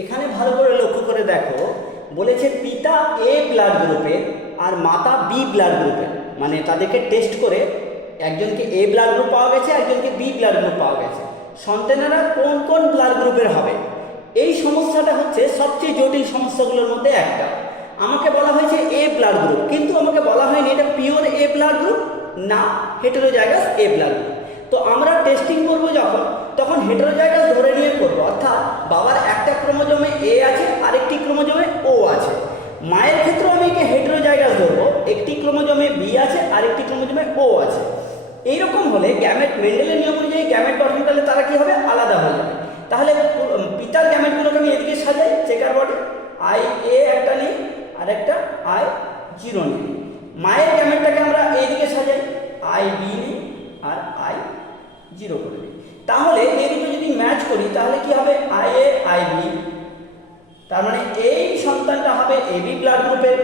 এখানে ভালো করে লক্ষ্য করে দেখো বলেছে পিতা এ ব্লাড গ্রুপের আর মাতা বি ব্লাড গ্রুপের মানে তাদেরকে টেস্ট করে একজনকে এ ব্লাড গ্রুপ পাওয়া গেছে, একজনকে বি ব্লাড গ্রুপ পাওয়া গেছে। সন্তানেরা কোন কোন ব্লাড গ্রুপের হবে? এই সমস্যাটা হচ্ছে সবচেয়ে জটিল সমস্যাগুলোর মধ্যে একটা। আমাকে বলা হয়েছে এ ব্লাড গ্রুপ কিন্তু আমাকে বলা হয়নি এটা পিওর এ ব্লাড গ্রুপ না হেটেরো জায়গা এ ব্লাড গ্রুপ তো আমরা টেস্টিং করব যখন, তখন হেটেরোজাইগাস ধরে নিয়ে করব। অর্থাৎ বাবার একটা ক্রোমোজোমে এ আছে, আরেকটি ক্রোমোজোমে ও আছে। মায়ের ক্ষেত্রেও আমি একে হেটেরোজাইগাস ধরবো, একটি ক্রোমোজোমে বি আছে, আরেকটি ক্রোমোজোমে ও আছে। এইরকম হলে গ্যামেট মেন্ডেলের নিয়ম অনুযায়ী গ্যামেট গঠন করলে তারা কি হবে? আলাদা হয়ে যাবে। তাহলে পিতার গ্যামেটগুলোকে আমি এদিকে সাজাই চেকার বটে আই এ একটা নিই আর একটা আই জিরো নিই। মায়ের গ্যামেটটাকে আমরা এইদিকে সাজাই আই বি জিরো করে দিই। তাহলে এই দুটো যদি ম্যাচ করি, তাহলে কি হবে? আই এ আই বি তার মানে এই সন্তানটা হবে এ বি ব্লাড গ্রুপের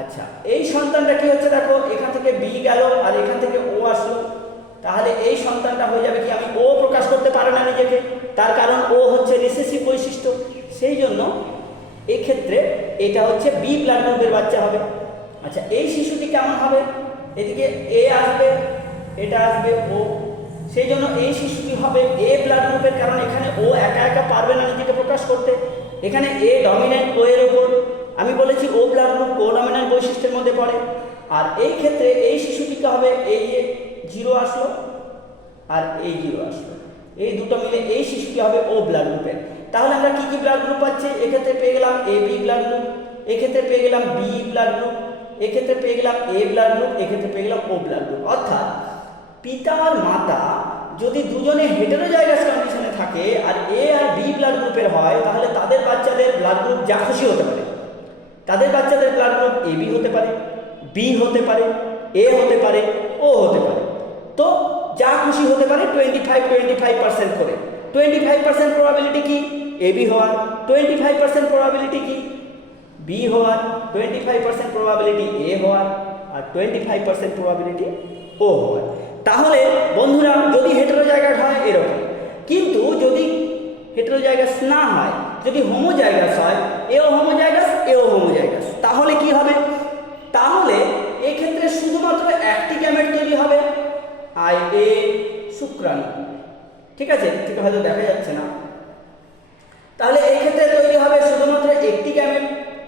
আচ্ছা এই সন্তানটা কি হচ্ছে দেখো? এখান থেকে বি গেল আর এখান থেকে ও আসলো। তাহলে এই সন্তানটা হয়ে যাবে কি? আমি ও প্রকাশ করতে পারে না নিজেকে। তার কারণ ও হচ্ছে রিসেসিভ বৈশিষ্ট্য। সেই জন্য এই ক্ষেত্রে এটা হচ্ছে বি ব্লাড গ্রুপের বাচ্চা হবে। আচ্ছা এই শিশুটি কেমন হবে? এদিকে এ আসবে, এটা আসবে ও সেই জন্য এই শিশুটি হবে এ ব্লাড গ্রুপের কারণ এখানে ও একা একা পারবে না নিজেকে প্রকাশ করতে। এখানে এ ডমিনেন্ট ও এর উপর। আমি বলেছি O blood group O dominant বৈশিষ্ট্যের মধ্যে পড়ে। আর এই ক্ষেত্রে এই শিশুটিকে হবে এই যে জিরো আসলো আর এই জিরো আসলো। এই দুটো মিলে এই শিশুটি হবে ও ব্লাড গ্রুপের তাহলে আমরা কি কি ব্লাড গ্রুপ পাচ্ছি? এক্ষেত্রে পেয়ে গেলাম এ বি ব্লাড গ্রুপ এক্ষেত্রে পেয়ে গেলাম বি ব্লাড গ্রুপ এক্ষেত্রে পেয়ে গেলাম এ ব্লাড গ্রুপ এক্ষেত্রে পেয়ে গেলাম ও ব্লাড গ্রুপ অর্থাৎ পিতা আর মাতা যদি দুজনে হেটেরোজাইগাস কন্ডিশনে থাকে আর এ আর বি ব্লাড গ্রুপের হয়, তাহলে তাদের বাচ্চাদের ব্লাড গ্রুপ যা খুশি হতে পারে। তাদের বাচ্চাদের ব্লাড গ্রুপ এ বি হতে পারে বি হতে পারে এ হতে পারে ও হতে পারে। তো যা খুশি হতে পারে twenty five twenty five percent করে। টোয়েন্টি ফাইভ পার্সেন্ট প্রবাবিলিটি কি? এ বি হওয়ার। টোয়েন্টি ফাইভ পার্সেন্ট প্রবাবিলিটি কি? বি হওয়ার। Twenty five percent probability A হওয়ার। আর twenty five percent probability O হওয়ার। তাহলে বন্ধুরা, যদি হেটেরোজাইগাস হয় এরকম। কিন্তু যদি হেটেরো জায়গাস না হয়, যদি হোমো জায়গাস হয়, এও হোমো জায়গাস এও হোমো জায়গাস তাহলে কি হবে? তাহলে এক্ষেত্রে শুধুমাত্র একটি গ্যামেট তৈরি হবে আই এ শুক্রাণু। ঠিক আছে? থেকে হয়তো দেখা যাচ্ছে না। তাহলে এই ক্ষেত্রে তৈরি হবে শুধুমাত্র একটি গ্যামেট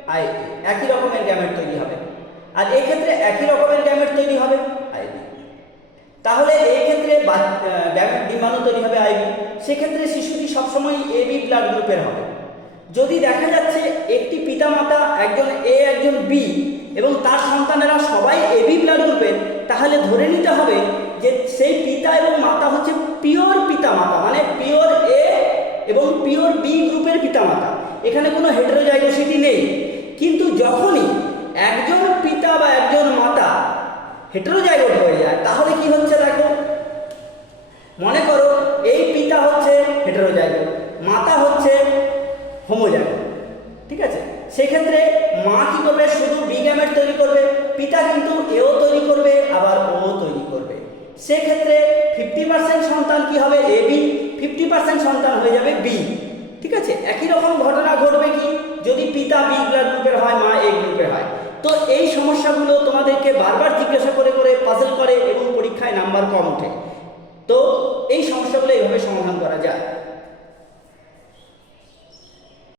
আই একই রকমের গ্যামেট তৈরি হবে। আর এক্ষেত্রে একই রকমের গ্যামেট তৈরি হবে। তাহলে এই ক্ষেত্রে ডিম্বাণু তৈরি হবে আইবি। সেক্ষেত্রে শিশুটি সবসময় এ বি ব্লাড গ্রুপের হবে। যদি দেখা যাচ্ছে একটি পিতামাতা, একজন এ একজন বি এবং তার সন্তানেরা সবাই এ বি ব্লাড গ্রুপের তাহলে ধরে নিতে হবে যে সেই পিতা এবং মাতা হচ্ছে পিওর পিতামাতা মানে পিওর এ এবং পিওর বি গ্রুপের পিতামাতা। এখানে কোনো হেটেরোজাইগোসিটি নেই। কিন্তু যখনই একজন পিতা বা একজন মাতা হেটেরোজাইগোট হয়ে যায় সেক্ষেত্রে মা কি করবে? শুধু বি গ্যামেট তৈরি করবে। পিতা কিন্তু এও তৈরি করবে, আবার ও তৈরি করবে। সেক্ষেত্রে ফিফটি পার্সেন্ট সন্তান কি হবে? এ, বি। ফিফটি পার্সেন্ট সন্তান হয়ে যাবে বি। ঠিক আছে? একই রকম ঘটনা ঘটবে কি? যদি পিতা বি গ্রুপের হয়, মা এ গ্রুপের হয়। তো এই সমস্যাগুলো তোমাদেরকে বারবার জিজ্ঞাসা করে করে পাজল করে এবং পরীক্ষায় নাম্বার কম ওঠে। তো এই সমস্যাগুলো এইভাবে সমাধান করা যায়।